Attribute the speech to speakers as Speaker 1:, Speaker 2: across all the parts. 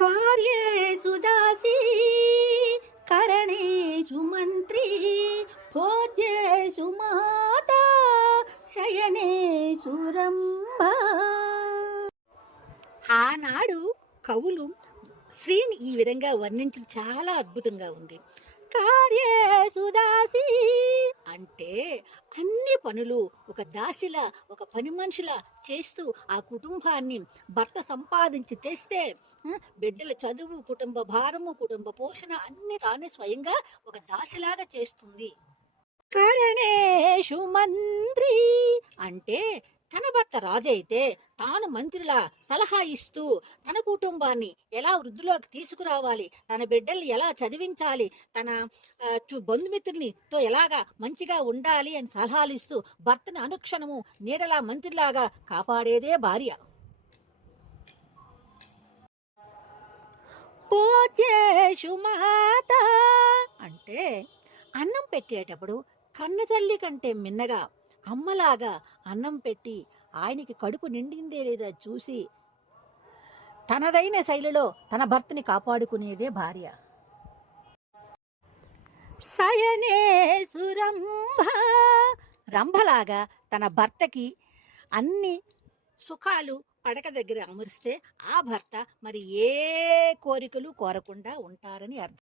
Speaker 1: కార్యేషు దాసీ కరణేషు మంత్రి భోజ్యేషు మాతా శయనేషు రంభ. ఆనాడు కవులు శ్రీని ఈ విధంగా వర్ణించడం చాలా అద్భుతంగా ఉంది. కార్యేసుదాసి అంటే అన్ని పనులు ఒక దాసిలా ఒక పని మనిషిలా చేస్తూ ఆ కుటుంబాన్ని భర్త సంపాదించి తెస్తే బిడ్డల చదువు కుటుంబ భారము కుటుంబ పోషణ అన్ని తానే స్వయంగా ఒక దాసిలాగా చేస్తుంది. కరణేషు మంత్రి అంటే తన భర్త రాజైతే తాను మంత్రిలా సలహా ఇస్తూ తన కుటుంబాన్ని ఎలా వృద్ధిలోకి తీసుకురావాలి తన బిడ్డల్ని ఎలా చదివించాలి తన ఆ, ఎలాగా మంచిగా ఉండాలి అని సలహాలు ఇస్తూ భర్తను అనుక్షణము నీడలా మంత్రిలాగా కాపాడేదే భార్య. పోచేషు మాత అంటే అన్నం పెట్టేటప్పుడు కన్నతల్లి కంటే మిన్నగా అమ్మలాగా అన్నం పెట్టి ఆయనకి కడుపు నిండిందే లేదా చూసి తనదైన శైలిలో తన భర్తని కాపాడుకునేదే భార్య. సయనే సురంభ రంభలాగా తన భర్తకి అన్ని సుఖాలు పడక దగ్గర అమరిస్తే ఆ భర్త మరి ఏ కోరికలు కోరకుండా ఉంటారని అర్థం.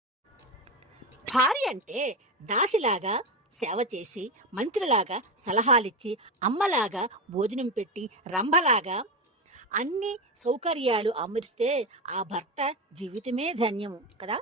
Speaker 1: భార్య అంటే దాసిలాగా సేవ చేసి మంత్రిలాగా సలహాలిచ్చి అమ్మలాగా భోజనం పెట్టి రంభలాగా అన్ని సౌకర్యాలు అమరిస్తే ఆ భర్త జీవితమే ధన్యము కదా?